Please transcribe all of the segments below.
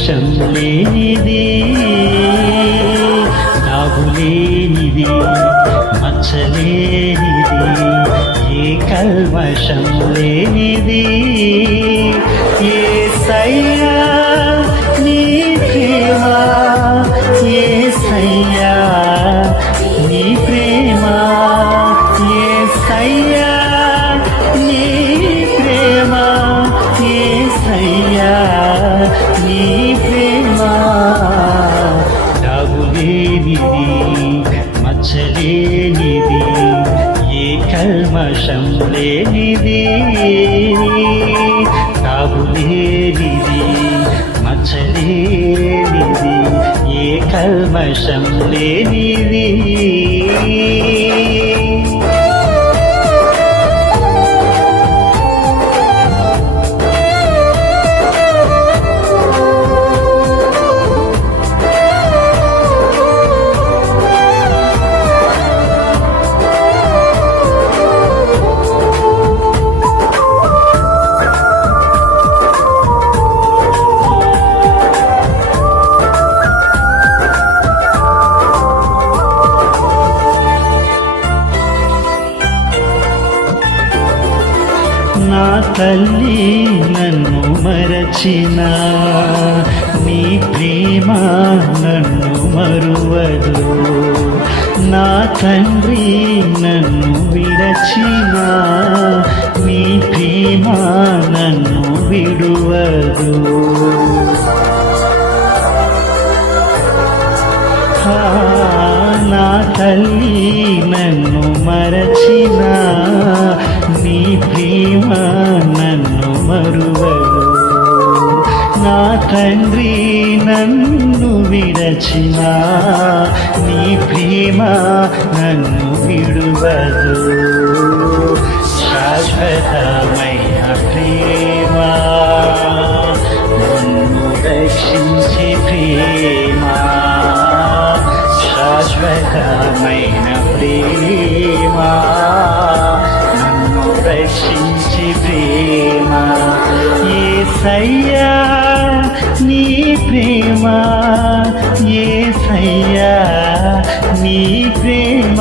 కల్మషం లేనిది కల్మషం లేని తల్లి నన్ను మరచిన నీ ప్రేమ నన్ను మరువదు. నా తండ్రి నన్ను విడచిన నీ ప్రేమ నన్ను విడువదు. నా తండ్రి నన్ను విడచిన నీ ప్రేమ నన్ను విడువదు. శాశ్వతమైన ప్రేమ నన్ను రక్షించి ప్రేమ. శాశ్వతమైన ప్రేమ నన్ను రక్షించి ప్రేమ. ఏ సయ్యా నీ ప్రేమ ఏ సయ్యా నీ ప్రేమ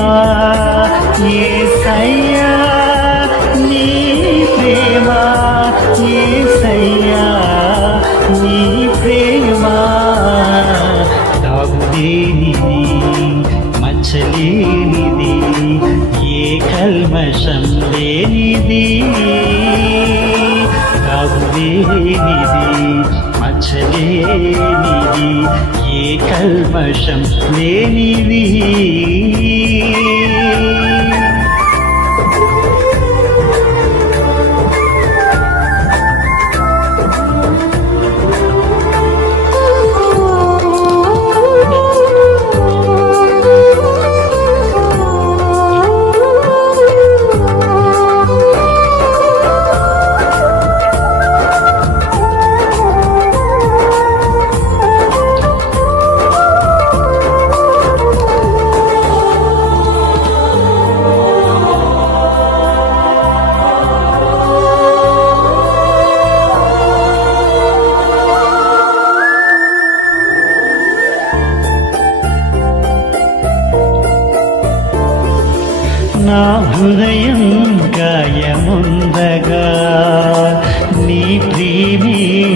ఏ సయ్యా నీ ప్రేమ ఏ సయ్యా నీ ప్రేమ. తాగులేనిది మచ్చలేనిది ఏ కల్మషం లేనిది. తాగులేనిది లేనిది ఏ కల్మషం లేనిది?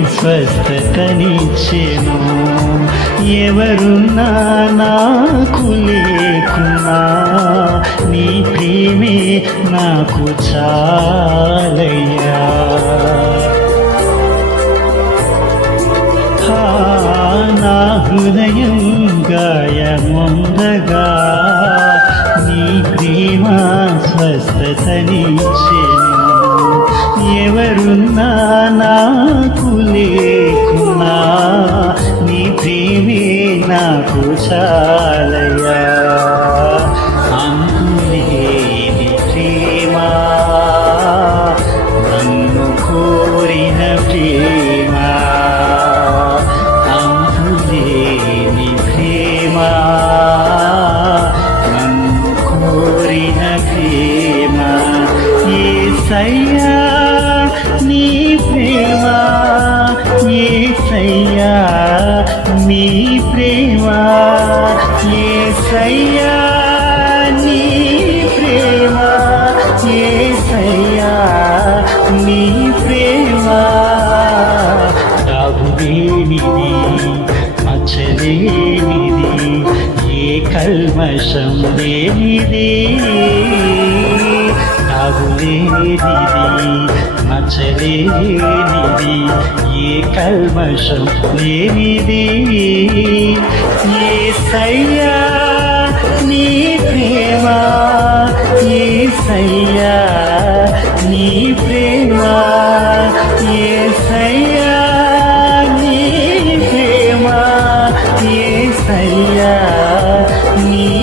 స్వస్థతనిచ్చెను. ఎవరున్నా నాకు లేకున్నా నీ ప్రేమే నాకు చాలయ్యా. నా హృదయం గాయముందగా నీ ప్రేమ స్వస్థతనిచ్చెను. ఎవరున్నా నా నాకు చాలయ్యా. నీ ప్రేమ. రాగులేనిది మచ్చలేనిది ఏ కల్మషం లేనిది. రాగులేనిది మచ్చలేనిది ఏ కల్మషం లేనిది. ఏ సయ్యా నీ ప్రేమా. నీ ప్రేమ ఏ సయ్యా నీ